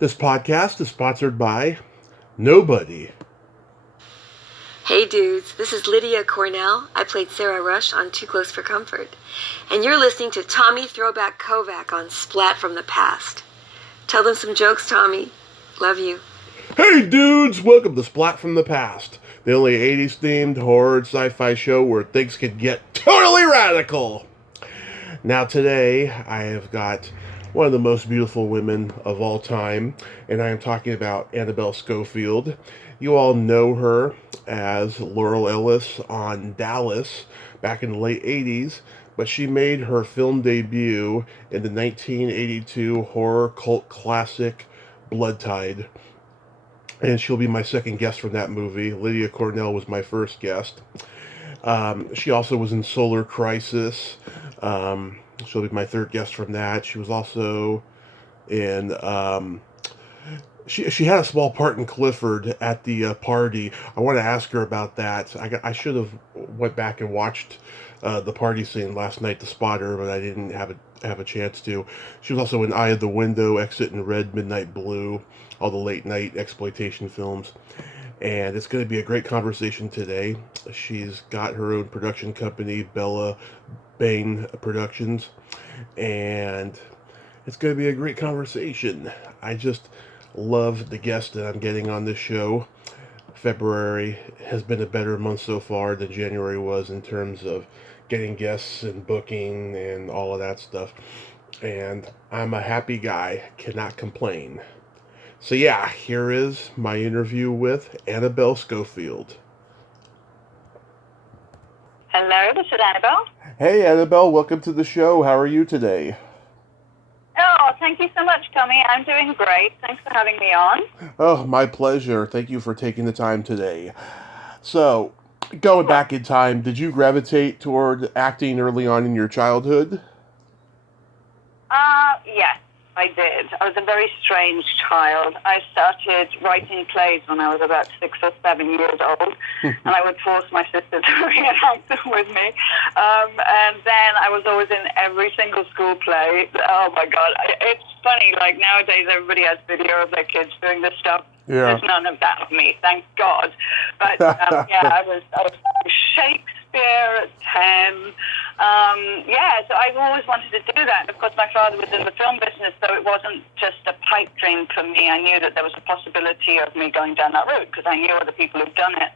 This podcast is sponsored by nobody. Hey dudes, this is Lydia Cornell. I played Sarah Rush on Too Close for Comfort. And you're listening to Tommy Throwback Kovac on Splat from the Past. Tell them some jokes, Tommy. Love you. Hey dudes, welcome to Splat from the Past, the only 80s themed horror sci-fi show where things can get totally radical. Now today, I have got one of the most beautiful women of all time, and I am talking about Annabelle Schofield. You all know her as Laurel Ellis on Dallas back in the late 80s, but she made her film debut in the 1982 horror cult classic Bloodtide. And she'll be my second guest from that movie. Lydia Cornell was my first guest. She also was in Solar Crisis. She'll be my third guest from that. She was also in... She had a small part in Clifford at the party. I want to ask her about that. I should have went back and watched the party scene last night to spot her, but I didn't have a chance to. She was also in Eye of the Window, Exit in Red, Midnight Blue, all the late night exploitation films. And it's going to be a great conversation today. She's got her own production company, Bella Bain Productions, and it's going to be a great conversation. I just love the guests that I'm getting on this show. February has been a better month so far than January was in terms of getting guests and booking and all of that stuff. And I'm a happy guy, cannot complain. So yeah, here is my interview with Annabelle Schofield. Hello, this is Annabelle. Hey Annabelle, welcome to the show. How are you today? Oh, thank you so much, Tommy. I'm doing great. Thanks for having me on. Oh, my pleasure. Thank you for taking the time today. So, going back in time, did you gravitate toward acting early on in your childhood? Yes, I did. I was a very strange child. I started writing plays when I was about 6 or 7 years old, and I would force my sister to reenact them with me. And then I was always in every single school play. Oh my God. It's funny, like nowadays everybody has video of their kids doing this stuff. Yeah. There's none of that of me, thank God. But I was Shakespeare at 10. So I've always wanted to do that. And of course, my father was in the film business, so it wasn't just a pipe dream for me. I knew that there was a possibility of me going down that route because I knew other people who'd done it.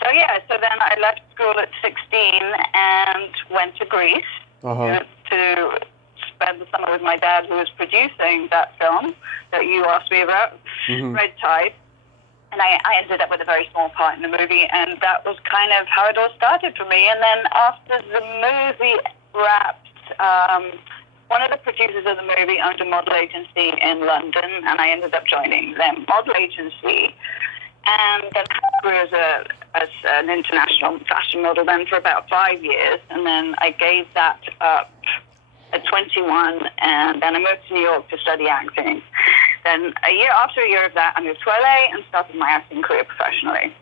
So then I left school at 16 and went to Greece to spend the summer with my dad, who was producing that film that you asked me about, Red Tide. And I ended up with a very small part in the movie, and that was kind of how it all started for me. And then after the movie wrapped, one of the producers of the movie owned a model agency in London, and I ended up joining their model agency. And then I grew as an international fashion model then for about 5 years, and then I gave that up at 21, and then I moved to New York to study acting. Then after a year of that, I moved to LA and started my acting career professionally.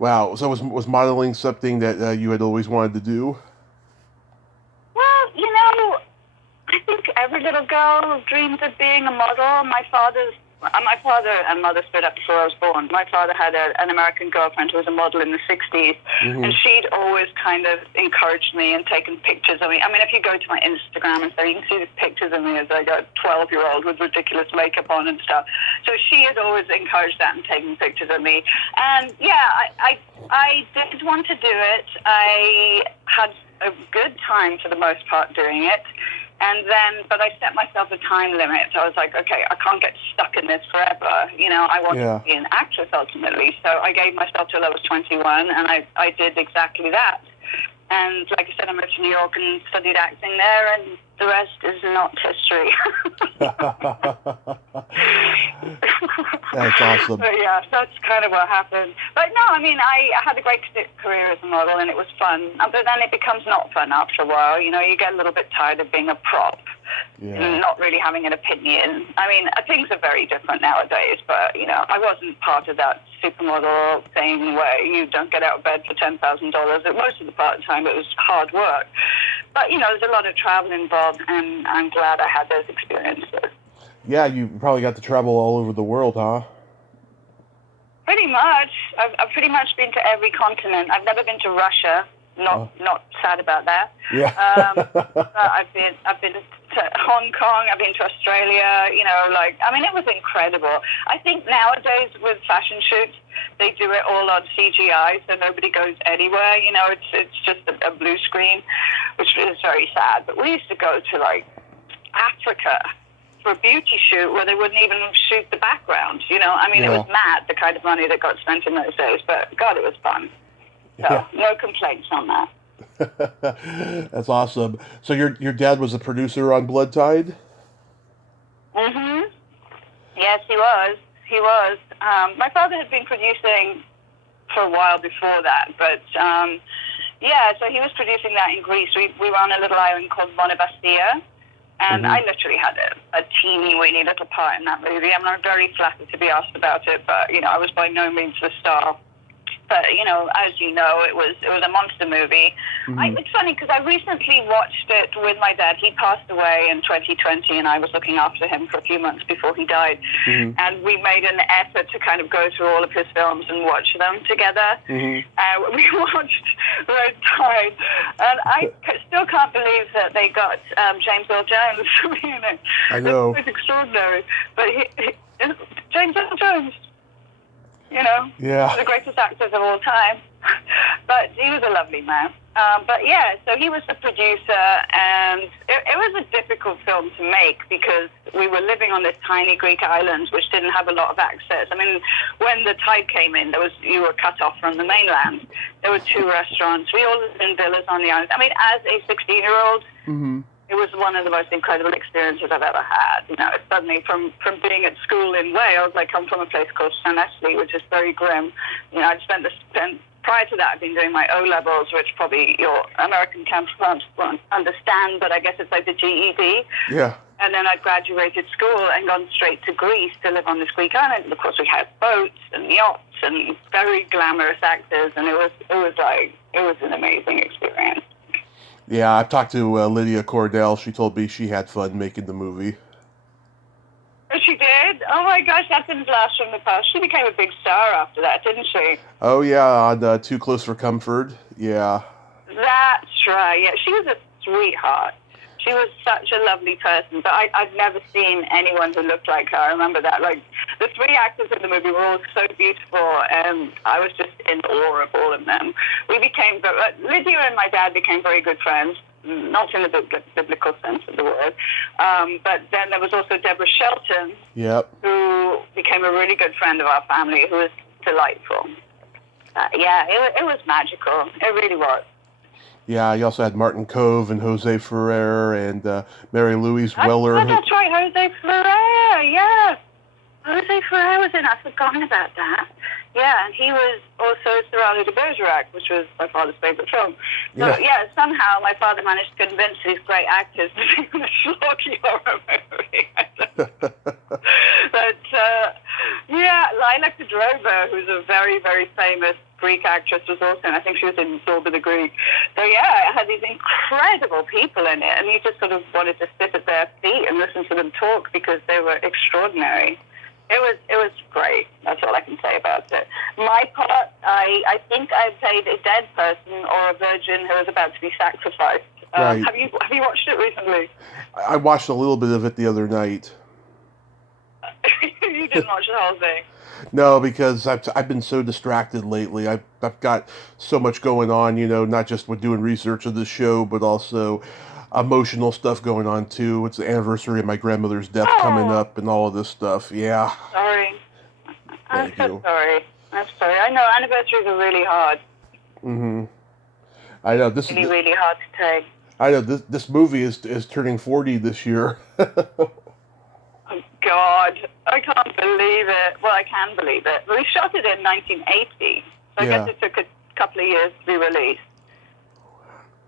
Wow. So was modeling something that you had always wanted to do? Well, I think every little girl dreams of being a model. My father and mother split up before I was born. My father had an American girlfriend who was a model in the 60s, and she'd always kind of encouraged me and taken pictures of me. I mean, if you go to my Instagram and so you can see the pictures of me as like a 12-year-old with ridiculous makeup on and stuff. So she had always encouraged that and taken pictures of me. And I did want to do it. I had a good time for the most part doing it. But I set myself a time limit. So I was like, okay, I can't get stuck in this forever. I wanted to be an actress ultimately. So I gave myself till I was 21, and I did exactly that. And like I said, I moved to New York and studied acting there, and the rest is not history. That's awesome. But that's kind of what happened. But no, I mean, I had a great career as a model, and it was fun. But then it becomes not fun after a while. You get a little bit tired of being a prop. and not really having an opinion. I mean, things are very different nowadays, but, I wasn't part of that supermodel thing where you don't get out of bed for $10,000. Most of the part of the time, it was hard work. But, there's a lot of travel involved, and I'm glad I had those experiences. Yeah, you probably got to travel all over the world, huh? Pretty much. I've pretty much been to every continent. I've never been to Russia. Not sad about that. Yeah. But I've been to Hong Kong. I've been to Australia. You know, like, I mean, it was incredible. I think nowadays with fashion shoots, they do it all on CGI, so nobody goes anywhere. You know, it's just a blue screen, which is very sad. But we used to go to like Africa for a beauty shoot where they wouldn't even shoot the background. You know, I mean, It was mad, the kind of money that got spent in those days. But God, it was fun. So no complaints on that. That's awesome. So your dad was a producer on Bloodtide? Mhm. Yes, he was. He was. My father had been producing for a while before that, but so he was producing that in Greece. We were on a little island called Monobastia, and I literally had a teeny-weeny little part in that movie. I'm not very flattered to be asked about it, but, you know, I was by no means the star. But, you know, as you know, it was a monster movie. It's funny because I recently watched it with my dad. He passed away in 2020, and I was looking after him for a few months before he died. And we made an effort to kind of go through all of his films and watch them together. We watched Red Tide, and I still can't believe that they got James Earl Jones to be in it. I know. It's extraordinary. But James Earl Jones. You know, one of the greatest actors of all time. But he was a lovely man. But yeah, so he was the producer, and it was a difficult film to make because we were living on this tiny Greek island which didn't have a lot of access. I mean, when the tide came in, you were cut off from the mainland. There were 2 restaurants. We all lived in villas on the island. I mean, as a 16-year-old, it was one of the most incredible experiences I've ever had. You know, suddenly from being at school in Wales, I come from a place called Llanelli, which is very grim. You know, prior to that, I'd been doing my O-levels, which probably your American counterparts won't understand, but I guess it's like the GED. Yeah. And then I graduated school and gone straight to Greece to live on this Greek island. And of course, we had boats and yachts and very glamorous actors, and it was an amazing experience. Yeah, I talked to Lydia Cordell. She told me she had fun making the movie. She did? Oh my gosh, that's a blast from the past. She became a big star after that, didn't she? Oh yeah, on Too Close for Comfort. Yeah. That's right. Yeah, she was a sweetheart. She was such a lovely person, but I've never seen anyone who looked like her. I remember that. Like, the 3 actors in the movie were all so beautiful, and I was just in awe of all of them. Lydia and my dad became very good friends, not in the biblical sense of the word, but then there was also Deborah Shelton, who became a really good friend of our family, who was delightful. It was magical. It really was. Yeah, you also had Martin Cove and Jose Ferrer and Mary Louise Weller. Oh, that's right, Jose Ferrer, yeah. Jose Ferrer was in, I've forgotten about that. Yeah, and he was also Cyrano de Bergerac, which was my father's favorite film. So, somehow my father managed to convince these great actors to be in a schlocky horror movie. But, Lila Kudrova, who's a very, very famous Greek actress, was also in, I think she was in Zorba the Greek. So, I had these incredible people in it, and you just sort of wanted to sit at their feet and listen to them talk because they were extraordinary. It was great. That's all I can say about it. My part, I think I played a dead person or a virgin who was about to be sacrificed. Right. Have you watched it recently? I watched a little bit of it the other night. You didn't watch the whole thing? No, because I've been so distracted lately. I've got so much going on, you know, not just with doing research of the show, but also emotional stuff going on too. It's the anniversary of my grandmother's death coming up and all of this stuff. Yeah. Sorry. Thank you. Sorry. I'm sorry. I know anniversaries are really hard. I know this really, really hard to take. I know this movie is turning 40 this year. Oh God, I can't believe it. Well, I can believe it. We shot it in 1980, so I guess it took a couple of years to be released.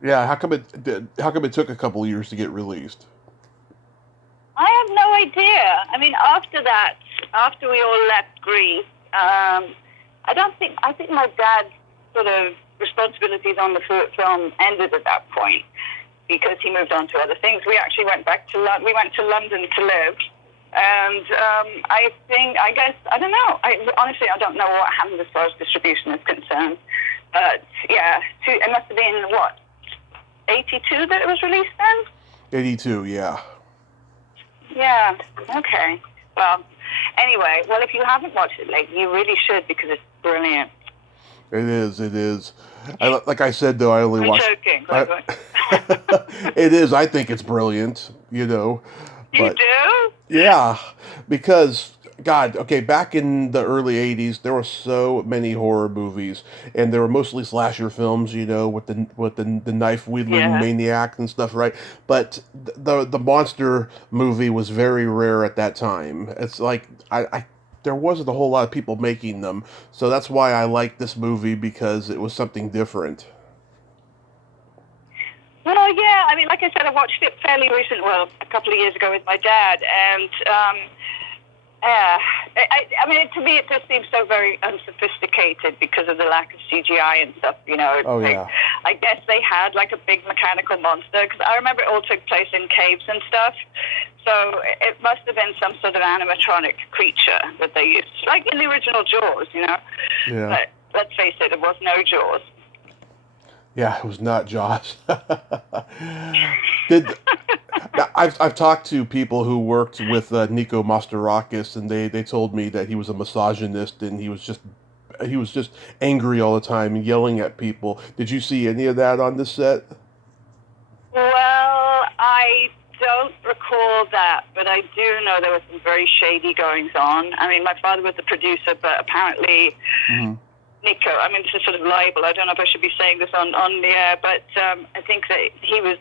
Yeah, how come it took a couple of years to get released? I have no idea. I mean, after we all left Greece, I think my dad's sort of responsibilities on the film ended at that point because he moved on to other things. We actually went to London to live And I don't know. Honestly, I don't know what happened as far as distribution is concerned. But yeah, it must have been, 82 that it was released then? 82, yeah. Yeah, okay. Well, anyway, if you haven't watched it lately, you really should, because it's brilliant. It is. Like I said, though, I only I'm watched... joking. It is. I think it's brilliant, you know. You But, do? yeah, because... God, okay, back in the early 80s, there were so many horror movies, and they were mostly slasher films, you know, with the knife-wielding maniac and stuff, right? But the monster movie was very rare at that time. It's like, there wasn't a whole lot of people making them, so that's why I like this movie, because it was something different. Well, yeah, I mean, like I said, I watched it fairly recently, a couple of years ago with my dad, and... I mean, to me, it just seems so very unsophisticated because of the lack of CGI and stuff, you know. Oh, yeah. I guess they had, like, a big mechanical monster, because I remember it all took place in caves and stuff, so it must have been some sort of animatronic creature that they used, like in the original Jaws, you know. Yeah. But let's face it, was no Jaws. Yeah, it was not Jaws. I've talked to people who worked with Nico Mastorakis, and they told me that he was a misogynist, and he was just angry all the time and yelling at people. Did you see any of that on the set? Well, I don't recall that, but I do know there was some very shady goings on. I mean, my father was the producer, but apparently... Mm-hmm. Nico, I mean, this is sort of libel. I don't know if I should be saying this on the air, but I think that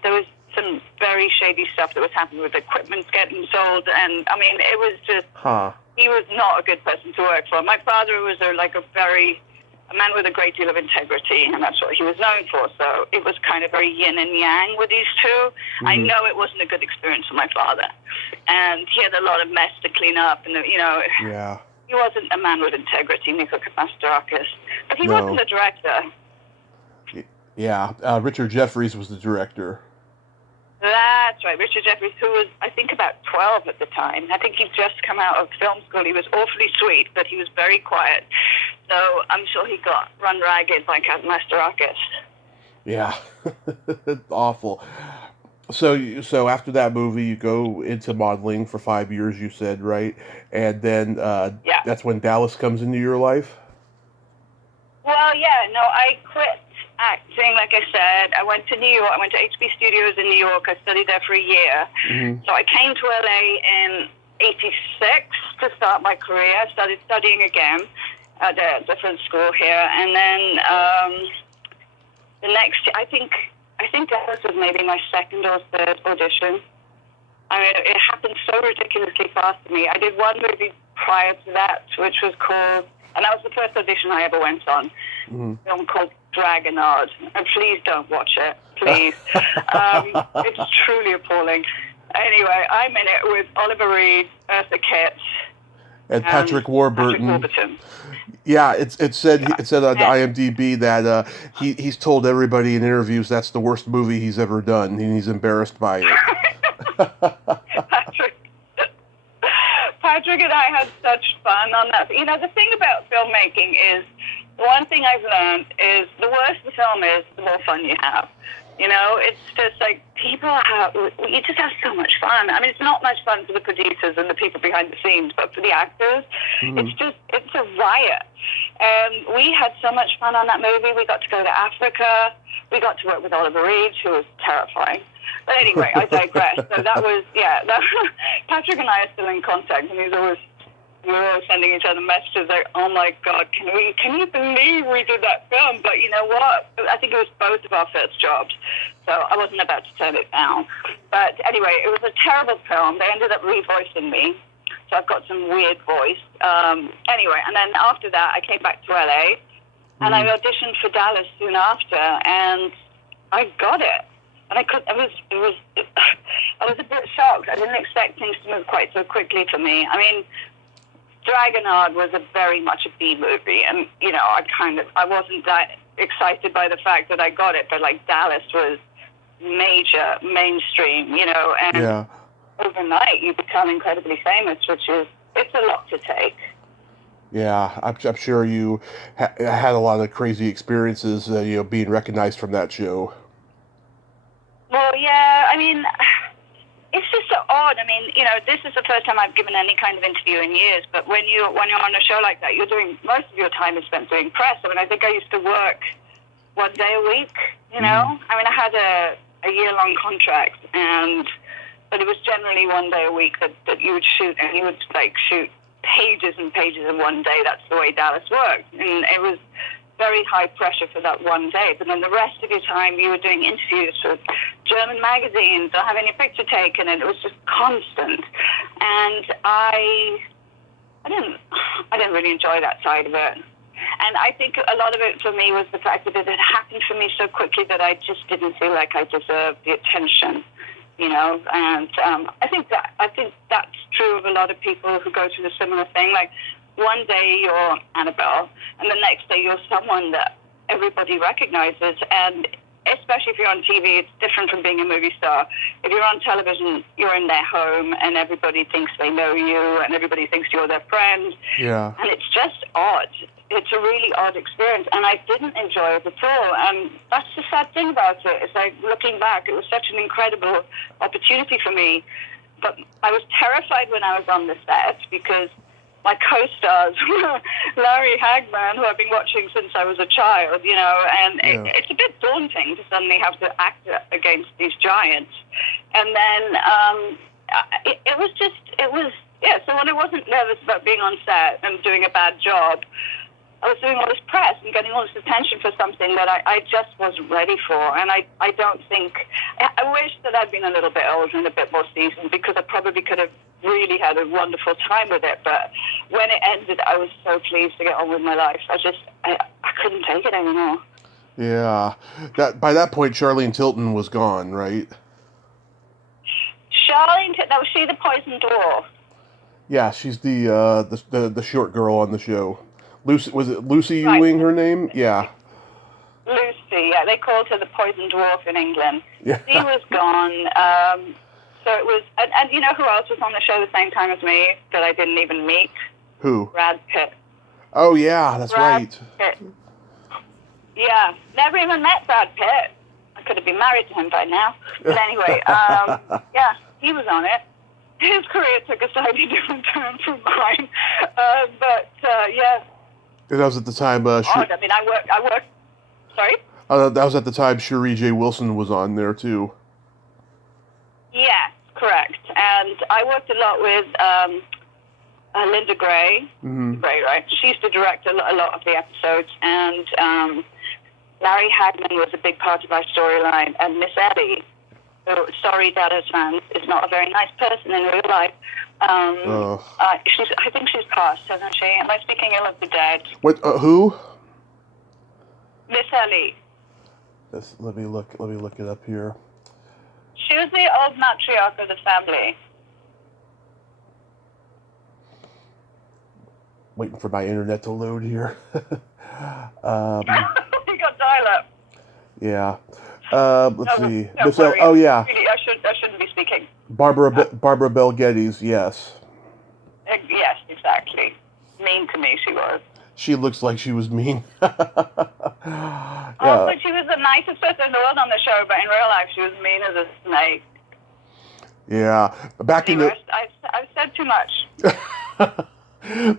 there was some very shady stuff that was happening with equipment getting sold, and I mean, it was just, he was not a good person to work for. My father was a man with a great deal of integrity, and that's what he was known for, so it was kind of very yin and yang with these two. Mm-hmm. I know it wasn't a good experience for my father, and he had a lot of mess to clean up, and, you know... Yeah. He wasn't a man with integrity, Nico Mastorakis. But he wasn't the director. Yeah, Richard Jeffries was the director. That's right, Richard Jeffries, who was, I think, about 12 at the time. I think he'd just come out of film school. He was awfully sweet, but he was very quiet. So I'm sure he got run ragged by Mastorakis. Yeah, awful. So after that movie, you go into modeling for 5 years, you said, right? And then that's when Dallas comes into your life? Well, yeah, no, I quit acting, like I said. I went to New York. I went to HB Studios in New York. I studied there for a year. Mm-hmm. So I came to LA in 86 to start my career. I started studying again at a different school here. And then the next, I think Dallas was maybe my second or third audition. I mean, it happened so ridiculously fast to me. I did one movie prior to that, which was called, and that was the first audition I ever went on, a film called Dragonard. And please don't watch it, please. It's truly appalling. Anyway, I'm in it with Oliver Reed, Eartha Kitt, and Patrick Warburton. Yeah, it said on IMDb that he's told everybody in interviews that's the worst movie he's ever done, and he's embarrassed by it. Patrick and I had such fun on that. You know, the thing about filmmaking is, the one thing I've learned is the worse the film is, the more fun you have. You know, it's just like you just have so much fun. I mean, it's not much fun for the producers and the people behind the scenes, but for the actors, it's a riot. And we had so much fun on that movie. We got to go to Africa. We got to work with Oliver Reed, who was terrifying. But anyway, I digress. So that was, Patrick and I are still in contact, and we were always sending each other messages like, oh my God, can you believe we did that film? But you know what? I think it was both of our first jobs, so I wasn't about to turn it down. But anyway, it was a terrible film. They ended up revoicing me, so I've got some weird voice. Anyway, and then after that, I came back to LA, and I auditioned for Dallas soon after, and I got it. And I was a bit shocked. I didn't expect things to move quite so quickly for me. I mean, Dragonard was very much a B movie, and you know, I wasn't that excited by the fact that I got it, but like Dallas was major mainstream, you know, and overnight you become incredibly famous, it's a lot to take. Yeah, I'm sure you had a lot of crazy experiences, being recognized from that show. Well, yeah, I mean, it's just so odd. I mean, this is the first time I've given any kind of interview in years. But when you're on a show like that, you're doing most of your time is spent doing press. I mean, I think I used to work 1 day a week. I mean, I had a year-long contract, but it was generally 1 day a week that you would shoot, and you would shoot pages and pages in 1 day. That's the way Dallas worked, and it was very high pressure for that 1 day. But then the rest of your time, you were doing interviews for German magazines or having your picture taken, and it was just constant. And I didn't really enjoy that side of it. And I think a lot of it for me was the fact that it had happened for me so quickly that I just didn't feel like I deserved the attention, And I think that's true of a lot of people who go through a similar thing. Like, one day you're Annabelle, and the next day you're someone that everybody recognizes. And especially if you're on TV, it's different from being a movie star. If you're on television, you're in their home, and everybody thinks they know you, and everybody thinks you're their friend. Yeah. And it's just odd. It's a really odd experience, and I didn't enjoy it at all. And that's the sad thing about it. It's like, looking back, it was such an incredible opportunity for me. But I was terrified when I was on the set because my co-stars, Larry Hagman, who I've been watching since I was a child, and it's a bit daunting to suddenly have to act against these giants. And then so when I wasn't nervous about being on set and doing a bad job, I was doing all this press and getting all this attention for something that I just wasn't ready for. And I don't think, I wish that I'd been a little bit older and a bit more seasoned, because I probably could have really had a wonderful time with it. But when it ended, I was so pleased to get on with my life. I couldn't take it anymore. Yeah. By that point, Charlene Tilton was gone, right? Now, was she the poison dwarf? Yeah, she's the short girl on the show. Lucy, was it Lucy Ewing, her name? Yeah. Lucy, yeah. They called her the poison dwarf in England. Yeah. She was gone. So it was, and you know who else was on the show the same time as me that I didn't even meet? Who? Brad Pitt. Oh, yeah, that's right. Pitt. Yeah, never even met Brad Pitt. I could have been married to him by now. But anyway, yeah, he was on it. His career took a slightly different turn from mine. Yeah. And that was at the time... I mean, I worked... Sorry? That was at the time Cherie J. Wilson was on there, too. Yes, correct. And I worked a lot with Linda Gray. Mm-hmm. Gray, right? She used to direct a lot of the episodes. And Larry Hagman was a big part of our storyline. And Miss Ellie, who, sorry, Dallas fans, is not a very nice person in real life. I think she's passed, hasn't she? Am I speaking ill of the dead? What? Who? Miss Ellie. Let me look it up here. She was the old matriarch of the family. Waiting for my internet to load here. You got dial-up. Yeah. Let's see. No, yeah. Really, I shouldn't be speaking. Barbara Bel Geddes, yes. Yes, exactly. Mean to me, she was. She looks like she was mean. But she was the nicest person in the world on the show, but in real life she was mean as a snake. Yeah. I've said too much.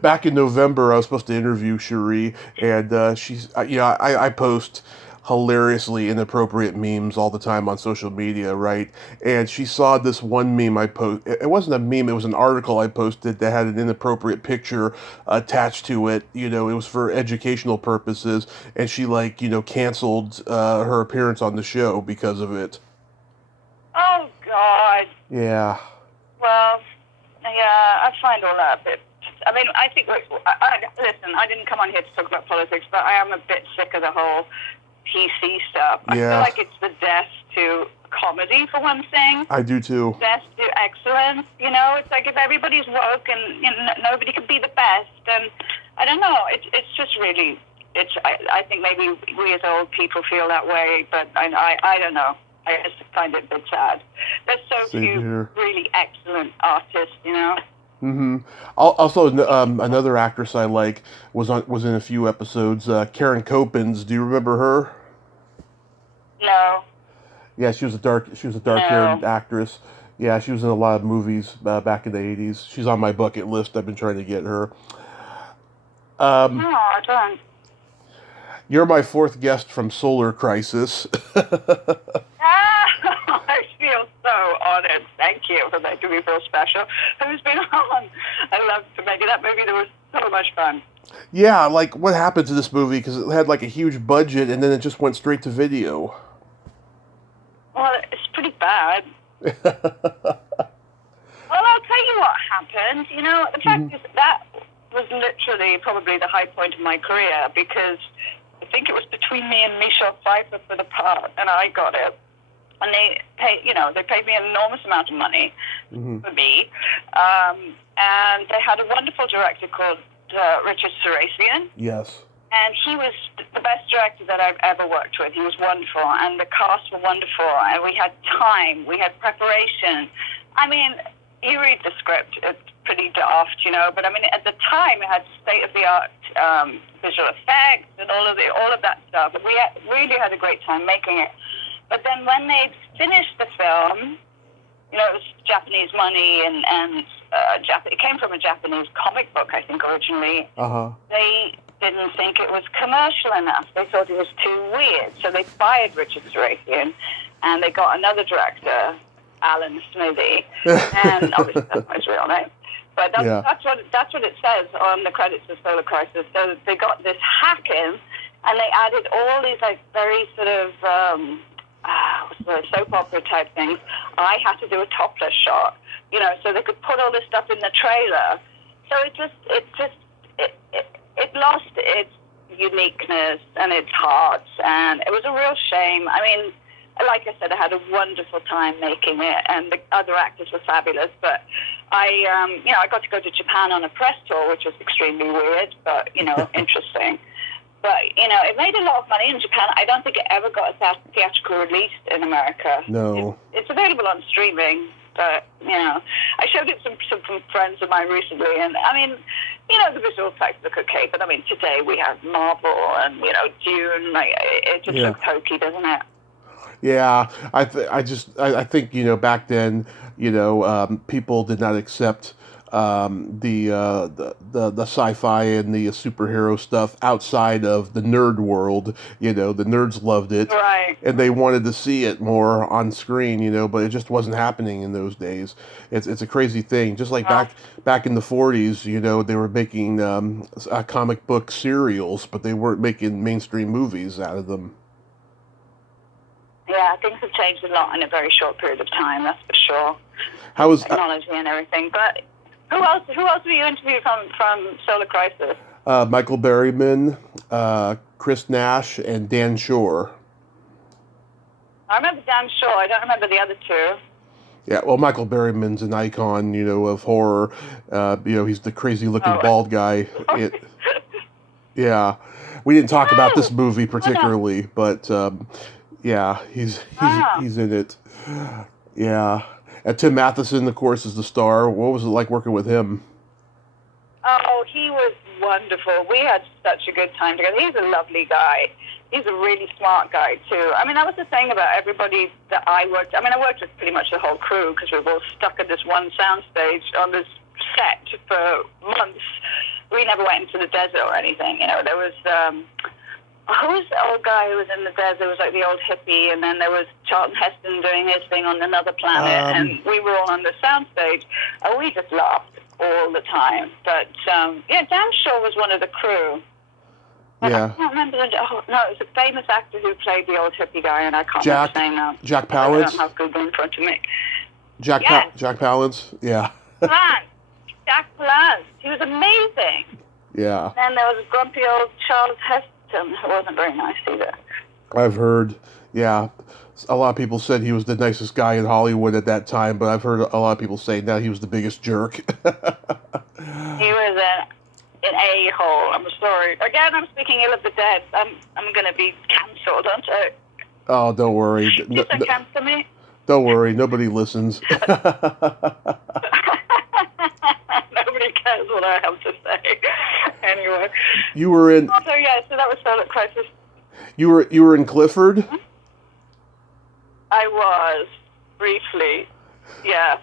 Back in November, I was supposed to interview Cherie, and she's, I post hilariously inappropriate memes all the time on social media, right? And she saw this one meme I posted. It wasn't a meme, it was an article I posted that had an inappropriate picture attached to it. It was for educational purposes, and she, canceled her appearance on the show because of it. Oh, God. Yeah. Well, yeah, I find all that a bit... I mean, I think... Listen, I didn't come on here to talk about politics, but I am a bit sick of the whole PC stuff. I feel like it's the death to comedy, for one thing. I do, too. Death to excellence. It's like if everybody's woke and nobody can be the best, and I don't know. It's just really... I think maybe we as old people feel that way, but I don't know. I just find it a bit sad. There's so Same few here. really excellent artists, you know. Mm-hmm. Also, another actress I like was in a few episodes. Karen Copins. Do you remember her? No, Yeah, she was a dark no. haired actress. Yeah, she was in a lot of movies back in the '80s. She's on my bucket list. I've been trying to get her. No, Um, I don't. you're my fourth guest from Solar Crisis. Ah, I feel so honored. Thank you for making me feel special. Who's been on? I love to make it. That movie, there was so much fun. Yeah, like what happened to this movie? Because it had like a huge budget, and then it just went straight to video. Well, it's pretty bad. Well, I'll tell you what happened. You know, the fact is that was literally probably the high point of my career, because I think it was between me and Michelle Pfeiffer for the part, and I got it. And they paid me an enormous amount of money for me. And they had a wonderful director called Richard Serasian. Yes. And he was the best director that I've ever worked with. He was wonderful, and the cast were wonderful, and we had time, we had preparation. I mean, you read the script, it's pretty daft, you know, but I mean, at the time, it had state-of-the-art visual effects and all of that stuff. We really had a great time making it. But then when they finished the film, you know, it was Japanese money, and it came from a Japanese comic book, I think, originally. They didn't think it was commercial enough. They thought it was too weird. So they fired Richard Serasian, and they got another director, Alan Smithy, and obviously that's not his real name. But that's what it says on the credits of Solar Crisis. So they got this hack in, and they added all these like very sort of soap opera type things. I had to do a topless shot, you know, so they could put all this stuff in the trailer. So it lost its uniqueness and its heart, and it was a real shame. I mean, like I said, I had a wonderful time making it, and the other actors were fabulous. But I got to go to Japan on a press tour, which was extremely weird, but interesting. But it made a lot of money in Japan. I don't think it ever got a theatrical release in America. No. It's available on streaming. But, I showed it to some friends of mine recently, and, I mean, the visual effects look okay, but, I mean, today we have Marvel and, Dune, it just looks hokey, doesn't it? Yeah, I think back then, people did not accept the sci-fi and the superhero stuff outside of the nerd world. The nerds loved it, right? And they wanted to see it more on screen. But it just wasn't happening in those days. It's a crazy thing. Just like back in the 40s, they were making comic book serials, but they weren't making mainstream movies out of them. Yeah, things have changed a lot in a very short period of time. That's for sure. How was technology and everything? But who else were you interviewed from Solar Crisis? Michael Berryman, Chris Nash, and Dan Shore. I remember Dan Shore. I don't remember the other two. Yeah, well, Michael Berryman's an icon, of horror. He's the crazy-looking bald guy. Yeah, we didn't talk about this movie particularly, but yeah, he's in it. Yeah. And Tim Matheson, of course, is the star. What was it like working with him? Oh, he was wonderful. We had such a good time together. He's a lovely guy. He's a really smart guy, too. I mean, that was the thing about everybody that I worked with pretty much the whole crew, because we were all stuck at this one soundstage on this set for months. We never went into the desert or anything. There was... who was the old guy who was in the desert? It was like the old hippie, and then there was Charlton Heston doing his thing on another planet, and we were all on the soundstage, and we just laughed all the time. But, Dan Shaw was one of the crew. Yeah. I can't remember it was a famous actor who played the old hippie guy, and I can't remember his name now. Jack Palance? I don't have Google in front of me. Jack Palance? Yeah. Jack Palance. He was amazing. Yeah. And there was a grumpy old Charles Heston, who wasn't very nice either. I've heard, yeah. A lot of people said he was the nicest guy in Hollywood at that time, but I've heard a lot of people say now he was the biggest jerk. He was an a-hole. I'm sorry. Again, I'm speaking ill of the dead. I'm going to be cancelled, aren't I? Oh, don't worry. Just a cancer me. Don't worry. Nobody listens. Nobody cares what I have to say. Anyway. You were in. So yeah, so that was Starlight Crisis. You were in Clifford. Mm-hmm. I was briefly. Yeah,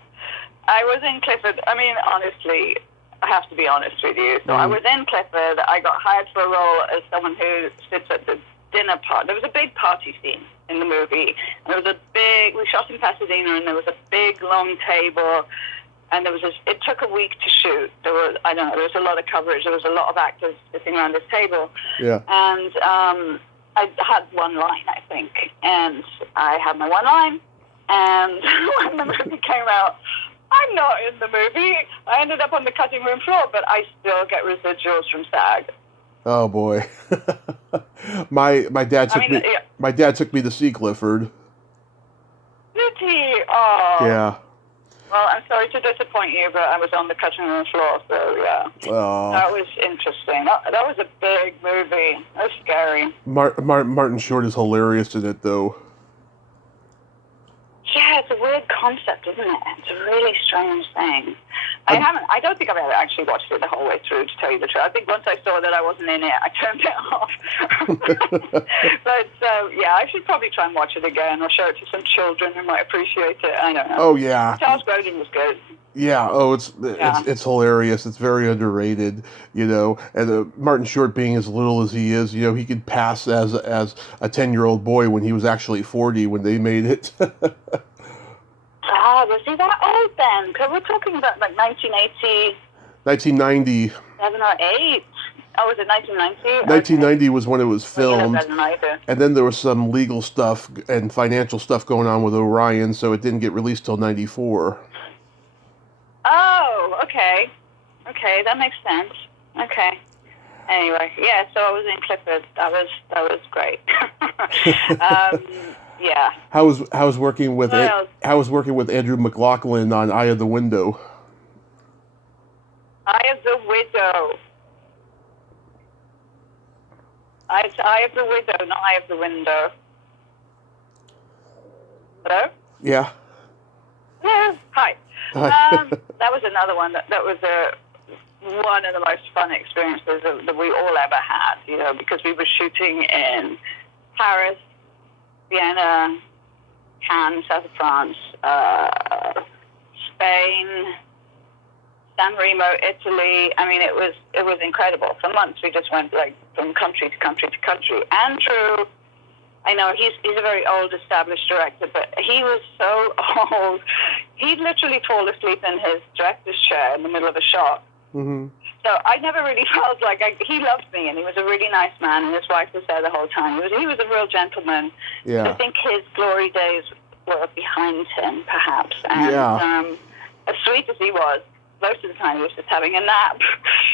I was in Clifford. I mean, honestly, I have to be honest with you. So I was in Clifford. I got hired for a role as someone who sits at the dinner part. There was a big party scene in the movie. And there was we shot in Pasadena, and there was a big long table, and it took a week to shoot. There was a lot of coverage. There was a lot of actors sitting around this table. Yeah. And I had one line, I think, and I had my one line, and when the movie came out, I'm not in the movie. I ended up on the cutting room floor, but I still get residuals from SAG. Oh boy. my dad took me. Yeah. My dad took me to see Clifford. Did he? Oh. Yeah. Well, I'm sorry to disappoint you, but I was on the cutting room floor, so yeah. Oh. That was interesting. That was a big movie. That was scary. Martin Short is hilarious in it, though. Yeah, it's a weird concept, isn't it? It's a really strange thing. I don't think I've ever actually watched it the whole way through, to tell you the truth. I think once I saw that I wasn't in it, I turned it off. But, yeah, I should probably try and watch it again or show it to some children who might appreciate it. I don't know. Oh, yeah. Charles Grodin was good. Yeah, it's hilarious. It's very underrated, and Martin Short being as little as he is, he could pass as a 10-year-old boy when he was actually 40 when they made it. Was he that old then? Because we're talking about like 1980... 1990. 7 or 8. Oh, was it 1990? 1990 was when it was filmed. Well, and then there was some legal stuff and financial stuff going on with Orion, so it didn't get released till 94. Oh, okay. Okay, that makes sense. Okay. Anyway, yeah, so I was in Clifford. That was great. Yeah. How was working with Andrew Mclaughlin on Eye of the Window? Eye of the Widow. It's Eye of the Widow, not Eye of the Window. Hello? Yeah. Yeah. Hi. That was another one that was one of the most fun experiences that we all ever had, because we were shooting in Paris, Vienna, Cannes, south of France, Spain, San Remo, Italy. I mean, it was incredible. For months, we just went from country to country to country. Andrew, I know he's a very old, established director, but he was so old. He'd literally fall asleep in his director's chair in the middle of a shot. Mm-hmm. So I never really felt like he loved me, and he was a really nice man, and his wife was there the whole time. He was a real gentleman. Yeah. I think his glory days were behind him, perhaps. And as sweet as he was, most of the time he was just having a nap.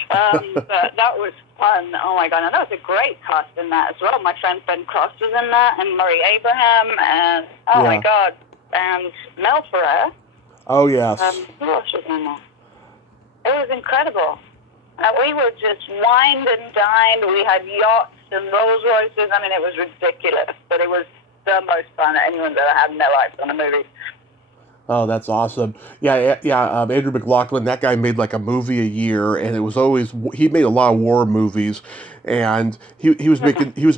But that was fun. Oh my God! And that was a great cast in that as well. My friend Ben Cross was in that, and Murray Abraham, and my God, and Mel Ferrer. Oh yes. Who else was in that? It was incredible. We were just wined and dined. We had yachts and Rolls Royces. I mean, it was ridiculous, but it was the most fun that anyone's ever had in their life on a movie. Oh, that's awesome. Yeah. Andrew Mclaughlin, that guy made like a movie a year, and he made a lot of war movies, and he was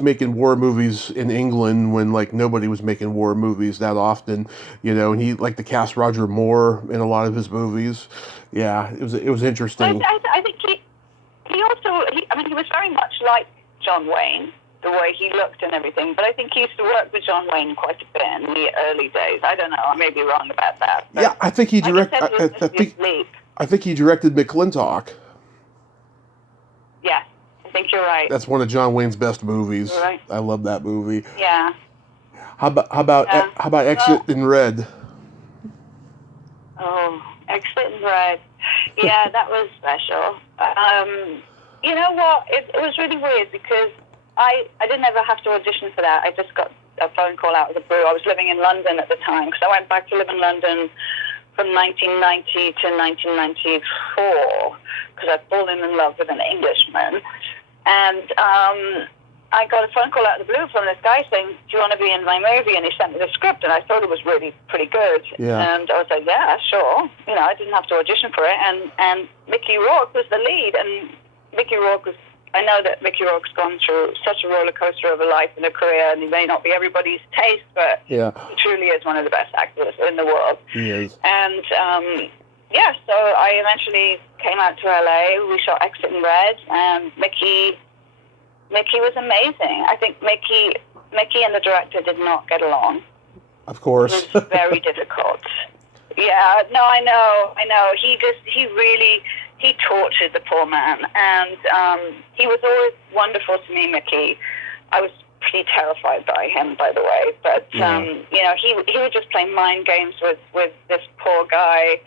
making war movies in England when like nobody was making war movies that often, and he liked to cast Roger Moore in a lot of his movies. Yeah, it was interesting. I think he was very much like John Wayne, the way he looked and everything, but I think he used to work with John Wayne quite a bit in the early days. I don't know, I may be wrong about that. Yeah, I think he directed. I think he directed McClintock. Yeah, I think you're right. That's one of John Wayne's best movies. You're right. I love that movie. Yeah. How about Exit in Red? Oh, Exit in Red. Yeah, that was special. You know what? It was really weird because I didn't ever have to audition for that. I just got a phone call out of the blue. I was living in London at the time because I went back to live in London from 1990 to 1994 because I'd fallen in love with an Englishman. And I got a phone call out of the blue from this guy saying, "Do you want to be in my movie?" And he sent me the script, and I thought it was really pretty good. Yeah. And I was like, "Yeah, sure." You know, I didn't have to audition for it. And Mickey Rourke was the lead, and Mickey Rourke was. I know that Mickey Rourke's gone through such a roller coaster of a life and a career, and he may not be everybody's taste, but he truly is one of the best actors in the world. He is. And so I eventually came out to LA. We shot Exit in Red, and Mickey was amazing. I think Mickey and the director did not get along. Of course. It was very difficult. Yeah, no, I know. He tortured the poor man, and he was always wonderful to me, Mickey. I was pretty terrified by him, by the way, but you know, he would just play mind games with this poor guy.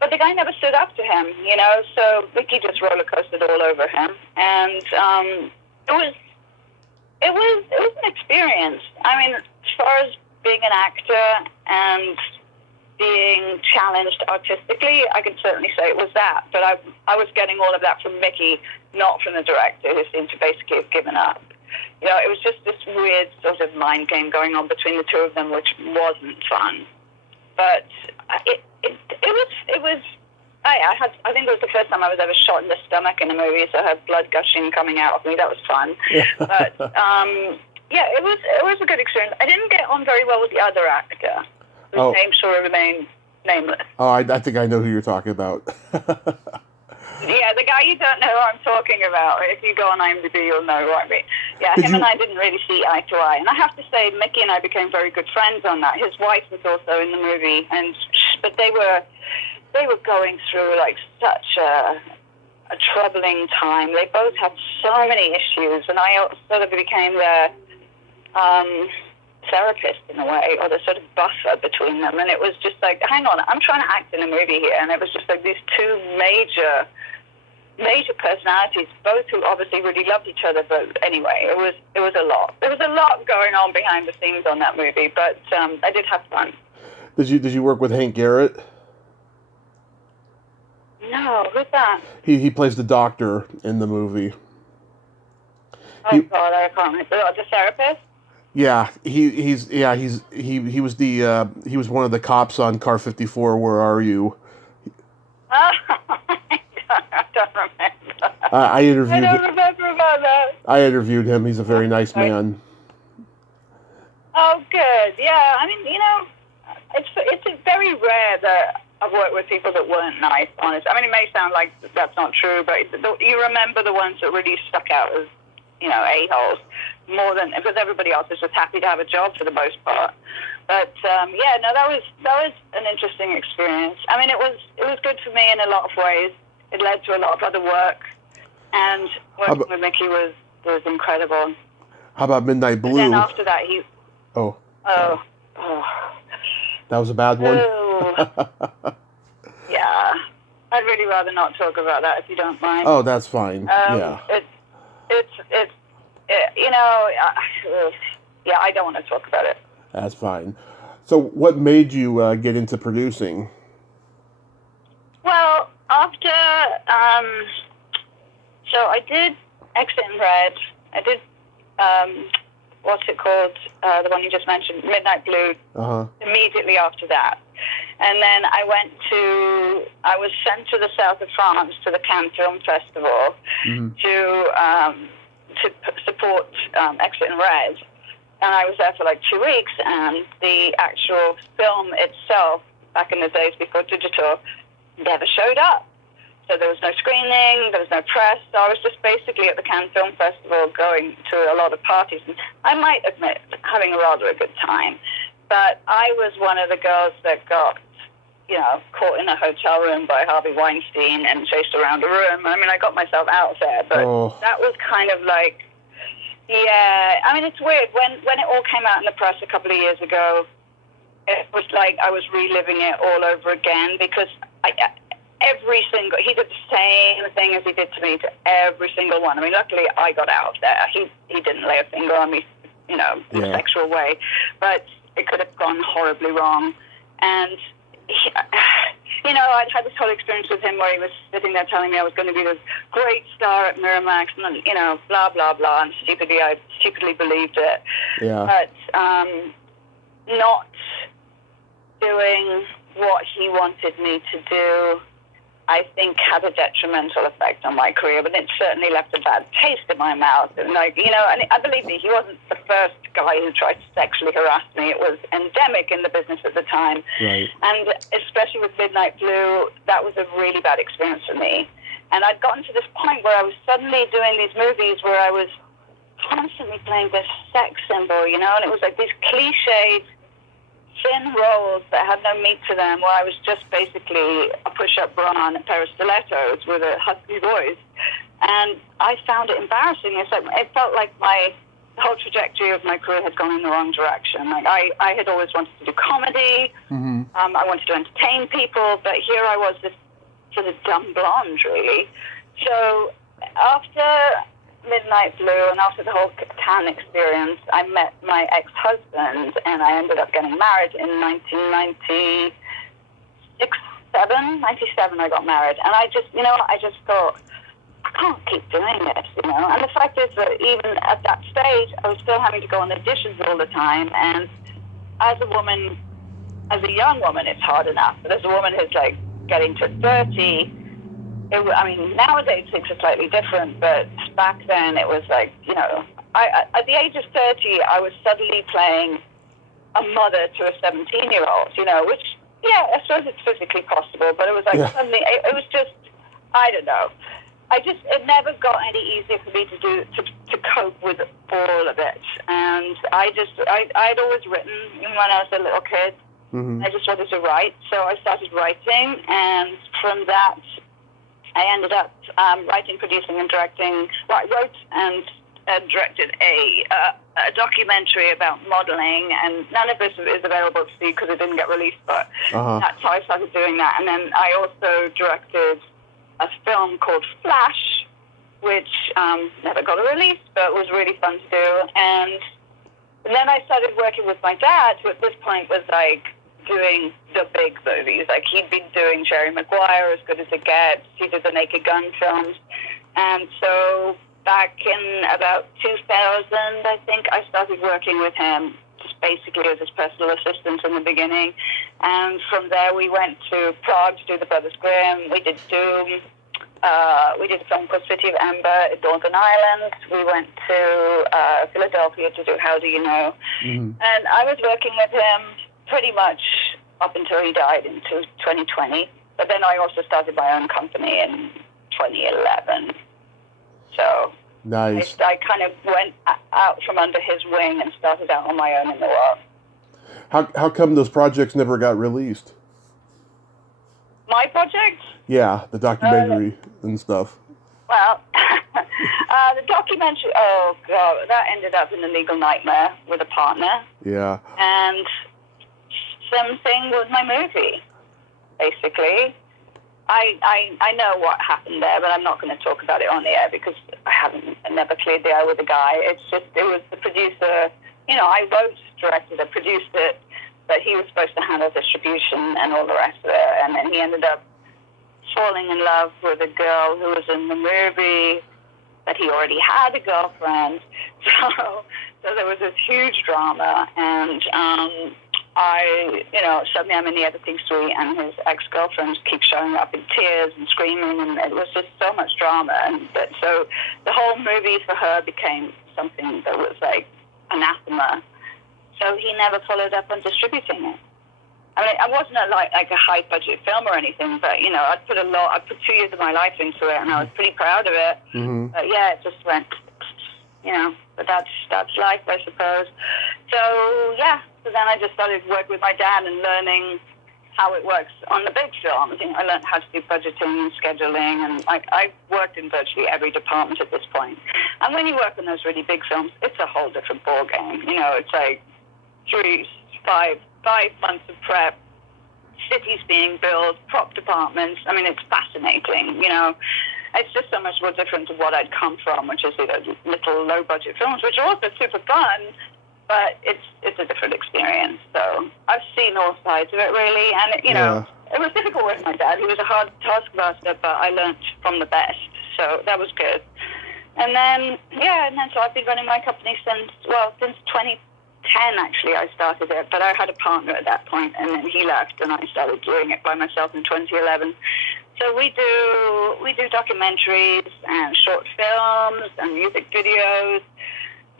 But the guy never stood up to him, you know. So Mickey just roller coasted all over him, and it was an experience. I mean, as far as being an actor and being challenged artistically, I can certainly say it was that. But I was getting all of that from Mickey, not from the director, who seemed to basically have given up. You know, it was just this weird sort of mind game going on between the two of them, which wasn't fun. But it was. I think it was the first time I was ever shot in the stomach in a movie, so I had blood gushing coming out of me. That was fun. But it was a good experience. I didn't get on very well with the other actor, whose name shall remain nameless. Oh, I think I know who you're talking about. Yeah, the guy you don't know who I'm talking about. If you go on IMDb, you'll know who I mean. Yeah, him and I didn't really see eye to eye. And I have to say, Mickey and I became very good friends on that. His wife was also in the movie, but they were going through like such a troubling time. They both had so many issues, and I sort of became their therapist in a way, or the sort of buffer between them. And it was just like, hang on, I'm trying to act in a movie here, and it was just like these two major personalities, both who obviously really loved each other. But anyway, it was a lot. There was a lot going on behind the scenes on that movie, but I did have fun. Did you work with Hank Garrett? No, who's that? He plays the doctor in the movie. Oh God, I can't remember. The therapist? Yeah, he was one of the cops on Car 54. Where Are You? I don't remember. I interviewed. I don't remember about that. I interviewed him. He's a very nice man. Oh, good. Yeah, I mean, you know, it's very rare that I've worked with people that weren't nice, honest. I mean, it may sound like that's not true, but you remember the ones that really stuck out as, you know, a-holes, more than, because everybody else is just happy to have a job for the most part. But that was an interesting experience. I mean, it was good for me in a lot of ways. It led to a lot of other work, and working with Mickey was incredible. How about Midnight Blue? And then after that, Oh. That was a bad one? Yeah. I'd really rather not talk about that, if you don't mind. Oh, that's fine. Yeah. It's you know, I don't want to talk about it. That's fine. So what made you get into producing? Well, after, so I did Exit in Red. I did, what's it called? The one you just mentioned, Midnight Blue. Immediately after that. And then I was sent to the south of France, to the Cannes Film Festival, to support Exit in Red. And I was there for like 2 weeks, and the actual film itself, back in the days before digital, never showed up. So there was no screening, there was no press, so I was just basically at the Cannes Film Festival going to a lot of parties, and I might admit having rather a good time. But I was one of the girls that got, you know, caught in a hotel room by Harvey Weinstein and chased around a room. I mean, I got myself out of there, but that was kind of like, yeah, I mean, it's weird. When it all came out in the press a couple of years ago, it was like I was reliving it all over again, because he did the same thing as he did to me, to every single one. I mean, luckily I got out of there. He didn't lay a finger on me, you know, in a sexual way, but it could have gone horribly wrong. And you know, I'd had this whole experience with him where he was sitting there telling me I was going to be this great star at Miramax, and, you know, blah, blah, blah, and I stupidly believed it. Yeah. But not doing what he wanted me to do, I think, had a detrimental effect on my career, but it certainly left a bad taste in my mouth. And, like, you know, and I believe me, he wasn't the first guy who tried to sexually harass me. It was endemic in the business at the time. Right. And especially with Midnight Blue, that was a really bad experience for me. And I'd gotten to this point where I was suddenly doing these movies where I was constantly playing this sex symbol, you know, and it was like these cliched, thin roles that had no meat to them, where I was just basically a push-up bra and a pair of stilettos with a husky voice. And I found it embarrassing. It felt like the whole trajectory of my career had gone in the wrong direction. Like I had always wanted to do comedy. Mm-hmm. I wanted to entertain people, but here I was, this sort of dumb blonde, really. So after Midnight Blue and after the whole Cannes experience, I met my ex-husband, and I ended up getting married in 1997 I got married. And I just thought, I can't keep doing this, you know. And the fact is that even at that stage, I was still having to go on auditions all the time. And as a woman, as a young woman, it's hard enough. But as a woman who's like getting to 30, nowadays things are slightly different, but back then it was like, you know, at the age of 30, I was suddenly playing a mother to a 17-year-old, you know, which, yeah, I suppose it's physically possible, but it was like suddenly, it was just, I don't know. It never got any easier for me to cope with all of it. And I'd always written, even when I was a little kid. Mm-hmm. I just wanted to write, so I started writing, and from that, I ended up writing, producing, and directing. Well, I wrote and directed a documentary about modeling, and none of this is available to see because it didn't get released, but that's how I started doing that. And then I also directed a film called Flash, which never got a release, but was really fun to do. And then I started working with my dad, who at this point was like doing the big movies. Like, he'd been doing Jerry Maguire, As Good as It Gets. He did the Naked Gun films. And so back in about 2000, I think, I started working with him just basically as his personal assistant in the beginning. And from there, we went to Prague to do The Brothers Grimm. We did Doom. We did a film called City of Amber in Northern Ireland. We went to Philadelphia to do How Do You Know? Mm-hmm. And I was working with him pretty much up until he died in 2020. But then I also started my own company in 2011. So nice. I kind of went out from under his wing and started out on my own in the world. How come those projects never got released? My project? Yeah, the documentary and stuff. Well, the documentary, oh God, that ended up in a legal nightmare with a partner. Yeah. And same thing with my movie, basically. I know what happened there, but I'm not going to talk about it on the air because I never cleared the air with the guy. It was the producer. You know, I wrote, directed it, produced it, but he was supposed to handle distribution and all the rest of it. And then he ended up falling in love with a girl who was in the movie, but he already had a girlfriend. So there was this huge drama, and suddenly I'm in the editing suite, and his ex-girlfriend keeps showing up in tears and screaming, and it was just so much drama. And so the whole movie for her became something that was like anathema. So he never followed up on distributing it. I mean, I wasn't like a high-budget film or anything, but, you know, I put 2 years of my life into it, and I was pretty proud of it. Mm-hmm. But, yeah, it just went, you know, but that's life, I suppose. So, yeah, so then I just started working with my dad and learning how it works on the big films. You know, I learned how to do budgeting and scheduling, and I've worked in virtually every department at this point. And when you work on those really big films, it's a whole different ballgame. You know, it's like 5 months of prep, cities being built, prop departments. I mean, it's fascinating, you know. It's just so much more different to what I'd come from, which is, you know, little low-budget films, which are also super fun, but it's a different experience. So I've seen all sides of it, really. And, you know, it was difficult with my dad. He was a hard taskmaster, but I learnt from the best, so that was good. And then so I've been running my company since 2010, actually, I started it, but I had a partner at that point, and then he left, and I started doing it by myself in 2011. So we do documentaries and short films and music videos.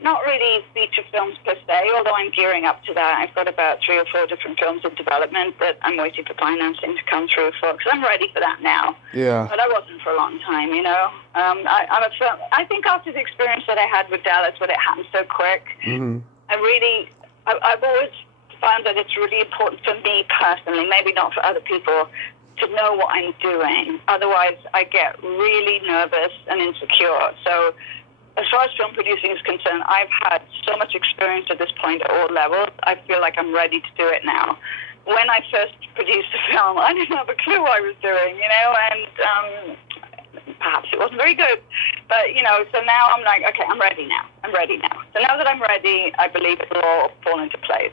Not really feature films per se, although I'm gearing up to that. I've got about 3 or 4 different films in development that I'm waiting for financing to come through for, because I'm ready for that now. Yeah. But I wasn't for a long time, you know. I think after the experience that I had with Dallas, where it happened so quick, Mm-hmm. I've always found that it's really important for me personally, maybe not for other people, to know what I'm doing. Otherwise, I get really nervous and insecure. So as far as film producing is concerned, I've had so much experience at this point at all levels. I feel like I'm ready to do it now. When I first produced the film, I didn't have a clue what I was doing, you know, and perhaps it wasn't very good. But, you know, so now I'm like, okay, I'm ready now. So now that I'm ready, I believe it will all fall into place.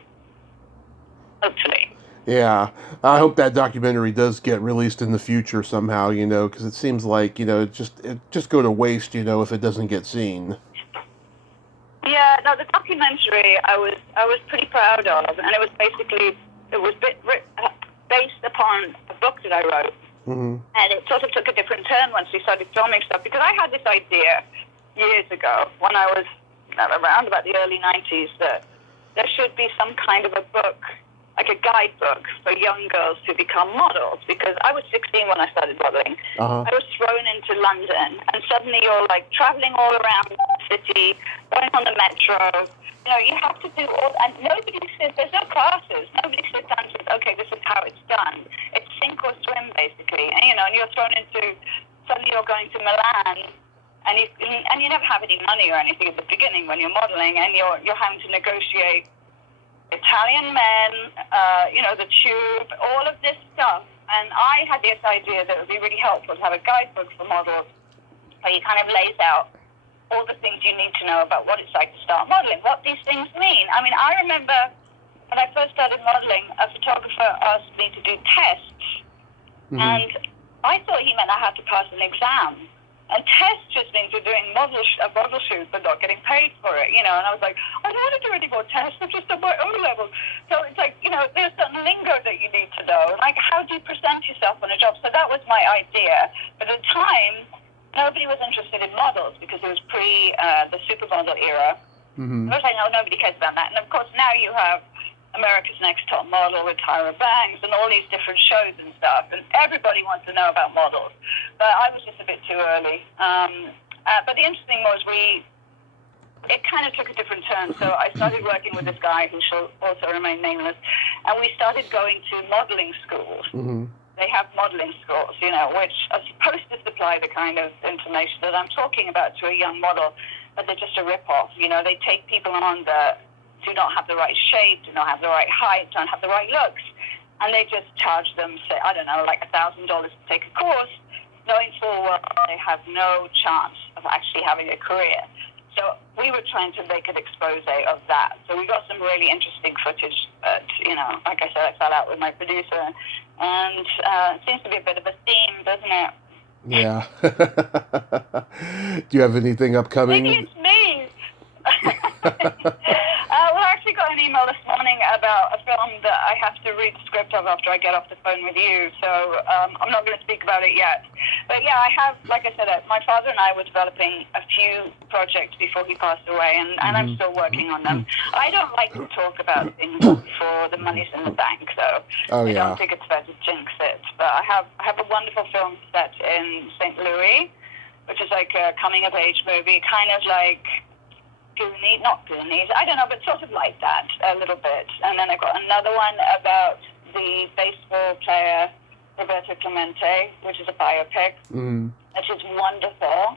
Hopefully. Yeah, I hope that documentary does get released in the future somehow, you know, because it seems like, you know, it just go to waste, you know, if it doesn't get seen. Yeah, no, the documentary I was pretty proud of, and it was based upon a book that I wrote, Mm-hmm. and it sort of took a different turn once we started filming stuff, because I had this idea years ago when I was around about the early 90s that there should be some kind of a book, like a guidebook for young girls to become models, because I was 16 when I started modeling. Uh-huh. I was thrown into London, and suddenly you're like traveling all around the city, going on the metro. You know, you have to do all, and nobody says, there's no classes. Nobody sits down and says, okay, this is how it's done. It's sink or swim, basically. And, you know, and you're thrown into, suddenly you're going to Milan, and you never have any money or anything at the beginning when you're modeling, and you're having to negotiate Italian men, you know, the tube, all of this stuff. And I had this idea that it would be really helpful to have a guidebook for models where you kind of lays out all the things you need to know about what it's like to start modeling, what these things mean. I mean, I remember when I first started modeling, a photographer asked me to do tests, mm-hmm. and I thought he meant I had to pass an exam. And test just means you're doing a model shoot but not getting paid for it, you know. And I was like, I don't want to do any more tests. I've just done my O-level. So it's like, you know, there's some lingo that you need to know. Like, how do you present yourself on a job? So that was my idea. But at the time, nobody was interested in models because it was pre the supermodel era. Mm-hmm. I was like, no, nobody cares about that. And of course, now you have America's Next Top Model with Tyra Banks and all these different shows and stuff, and everybody wants to know about models. But I was just a bit too early. But the interesting was it kind of took a different turn. So I started working with this guy who shall also remain nameless, and we started going to modeling schools. Mm-hmm. They have modeling schools, you know, which are supposed to supply the kind of information that I'm talking about to a young model, but they're just a rip-off. You know, they take people on that do not have the right shape, do not have the right height, don't have the right looks, and they just charge them, say, I don't know, like $1,000 to take a course, knowing full well they have no chance of actually having a career. So we were trying to make an expose of that. So we got some really interesting footage, but, you know, like I said, I fell out with my producer, and it seems to be a bit of a theme, doesn't it? Yeah. Do you have anything upcoming? Maybe it's me. Well, I actually got an email this morning about a film that I have to read the script of after I get off the phone with you, so I'm not going to speak about it yet. But yeah, I have, like I said, my father and I were developing a few projects before he passed away, and I'm still working on them. I don't like to talk about things before the money's in the bank, though. I don't think it's fair to jinx it. But I have a wonderful film set in St. Louis, which is like a coming-of-age movie, kind of like not Goonies, I don't know, but sort of like that a little bit. And then I've got another one about the baseball player Roberto Clemente, which is a biopic, which is wonderful.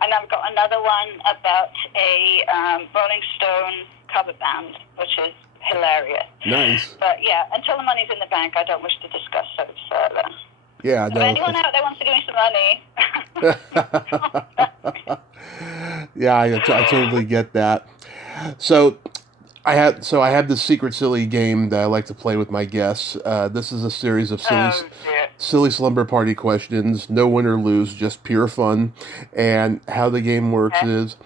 And I've got another one about a Rolling Stone cover band, which is hilarious. Nice. But yeah, until the money's in the bank, I don't wish to discuss it further. Yeah, if anyone out there wants to give me some money. Yeah, I totally get that. So, I have this secret silly game that I like to play with my guests. This is a series of Oh dear. silly slumber party questions, no win or lose, just pure fun. And how the game works Okay. is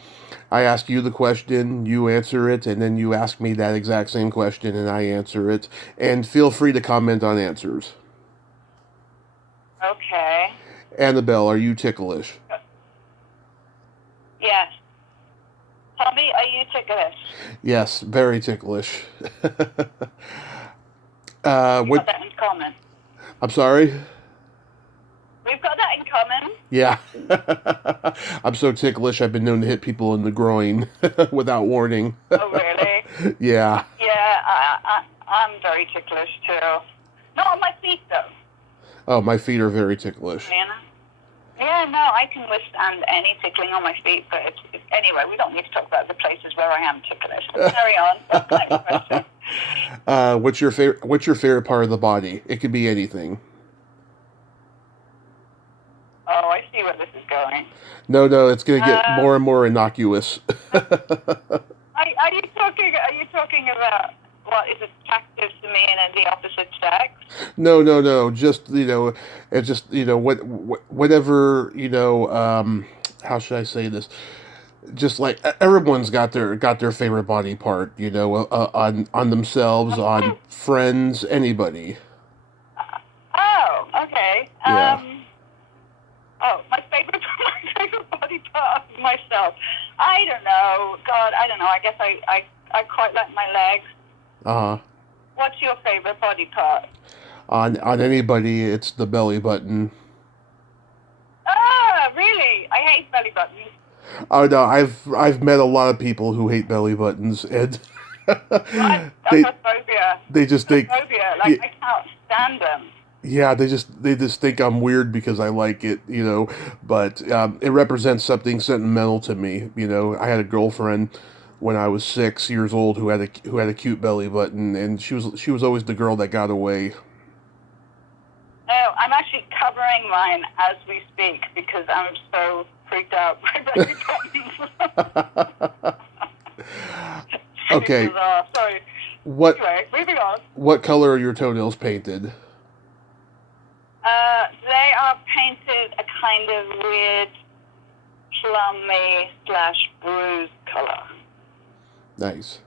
I ask you the question, you answer it, and then you ask me that exact same question and I answer it. And feel free to comment on answers. Okay. Annabelle, are you ticklish? Yes. Tommy, are you ticklish? Yes, very ticklish. We've got What? that in common. I'm sorry. We've got that in common. Yeah. I'm so ticklish, I've been known to hit people in the groin without warning. Oh, really? Yeah. Yeah, I'm very ticklish too. Not on my feet though. Oh, my feet are very ticklish. You know? Yeah, no, I can withstand any tickling on my feet, but anyway, we don't need to talk about the places where I am ticklish. Carry on. Next question. What's your favorite part of the body? It could be anything. Oh, I see where this is going. No, it's gonna get more and more innocuous. Are you talking about what is attractive to me and the opposite sex? No. Just it's just whatever How should I say this? Just like everyone's got their favorite body part, on themselves, on friends, anybody. Oh, okay. Yeah. Oh, my favorite body part of myself. I don't know. God, I don't know. I guess I quite like my legs. Uh-huh. What's your favorite body part? On anybody, it's the belly button. Ah, really? I hate belly buttons. Oh no, I've met a lot of people who hate belly buttons, and I've they got phobia. they just think, Phobia. Like, I can't stand them. yeah, they just think I'm weird because I like it, But it represents something sentimental to me. I had a girlfriend when I was 6 years old who had a cute belly button, and she was always the girl that got away. No, I'm actually covering mine as we speak because I'm so freaked out by belly buttons. Okay. Sorry. What Anyway, moving on. what color are your toenails painted? They are painted a kind of weird plummy / bruise color. Nice.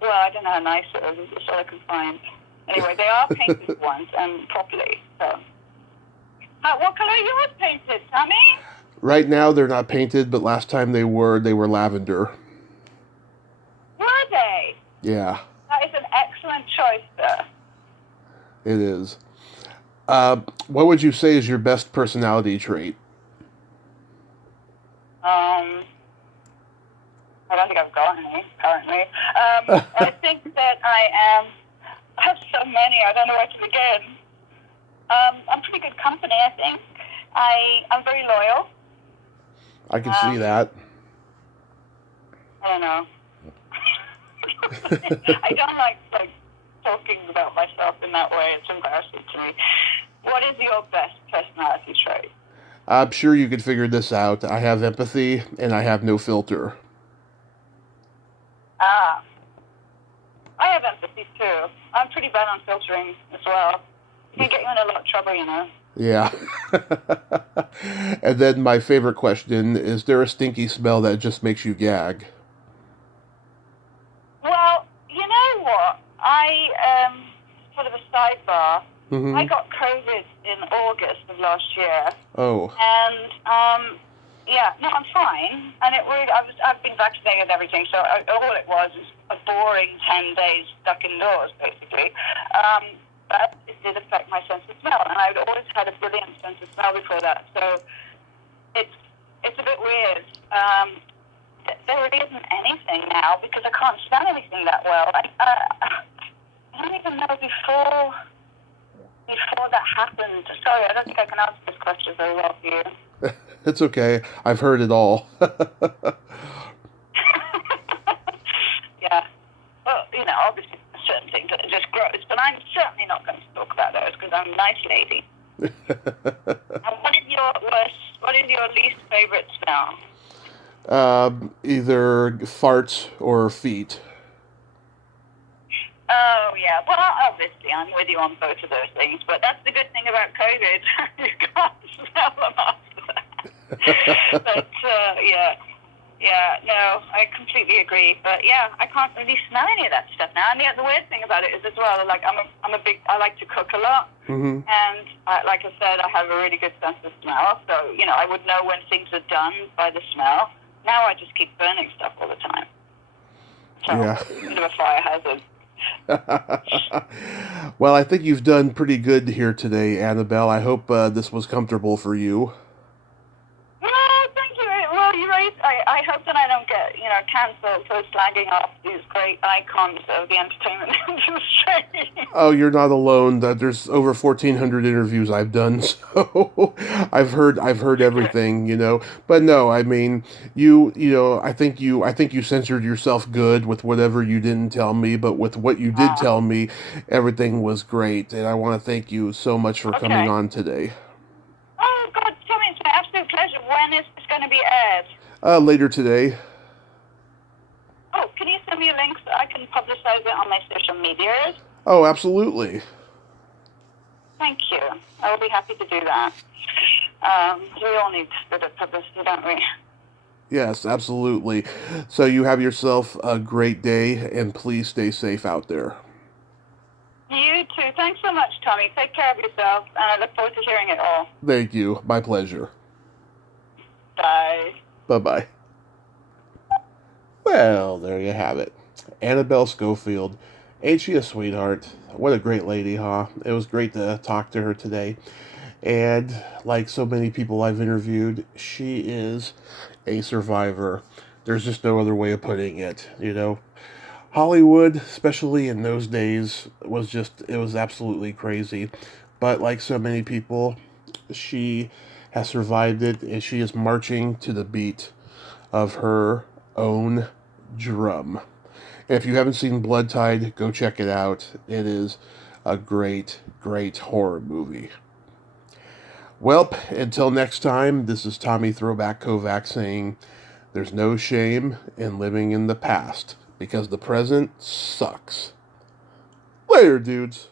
Well, I don't know how nice it is. It's all I can find. Anyway, they are painted once and properly. So, what color are yours painted, Tommy? Right now they're not painted, but last time they were lavender. Were they? Yeah, That is an excellent choice, sir. it is. What would you say is your best personality trait? I don't think I've got any, apparently. I think that I have so many, I don't know where to begin. I'm pretty good company, I think. I'm very loyal. I can see that. I don't know. I don't like talking about myself in that way. It's embarrassing to me. What is your best personality trait? I'm sure you could figure this out. I have empathy and I have no filter. Ah. I have empathy too. I'm pretty bad on filtering as well. It can get you in a lot of trouble, Yeah. And then my favorite question, is there a stinky smell that just makes you gag? Well, you know what? Sort of a sidebar. Mm-hmm. I got COVID in August of last year. Oh. And, I'm fine. And I've been vaccinated and everything, so all it was a boring 10 days stuck indoors, basically. But it did affect my sense of smell, and I'd always had a brilliant sense of smell before that. So it's a bit weird. There really isn't anything now because I can't smell anything that well. I don't even know before that happened. Sorry, I don't think I can answer this question very well for you. It's okay. I've heard it all. Yeah. Well, obviously certain things that are just gross, but I'm certainly not going to talk about those because I'm a nice lady. And what is your least favorite smell? Either farts or feet. Oh, yeah. Well, obviously, I'm with you on both of those things, but that's the good thing about COVID. You can't smell them after that. But, yeah. Yeah, no, I completely agree. But, yeah, I can't really smell any of that stuff now. And the weird thing about it is as well, like, I like to cook a lot. Mm-hmm. And, like I said, I have a really good sense of smell. So, I would know when things are done by the smell. Now I just keep burning stuff all the time. So, Yeah. it's a bit of a fire hazard. Well, I think you've done pretty good here today, Annabelle. I hope this was comfortable for you. Well, thank you. Well, you're right. I hope that I don't get, cancelled for slagging off these great icons of the entertainment industry. Oh, you're not alone. There's over 1,400 interviews I've done, so I've heard everything, But no, I mean, I think you censored yourself good with whatever you didn't tell me, but with what you did tell me, everything was great, and I want to thank you so much for coming on today. Oh, God, Tommy, it's my absolute pleasure. When is this going to be aired? Later today. Oh, can you send me a link so I can publicize it on my social medias? Oh, absolutely. Thank you. I will be happy to do that. We all need a bit of publicity, don't we? Yes, absolutely. So you have yourself a great day, and please stay safe out there. You too. Thanks so much, Tommy. Take care of yourself, and I look forward to hearing it all. Thank you. My pleasure. Bye. Bye-bye. Well, there you have it. Annabelle Schofield. Ain't she a sweetheart? What a great lady, huh? It was great to talk to her today. And like so many people I've interviewed, she is a survivor. There's just no other way of putting it, Hollywood, especially in those days, it was absolutely crazy. But like so many people, she has survived it, and she is marching to the beat of her own drum. And if you haven't seen Bloodtide, go check it out. It is a great, great horror movie. Well, until next time, this is Tommy Throwback Kovac saying, there's no shame in living in the past, because the present sucks. Later, dudes.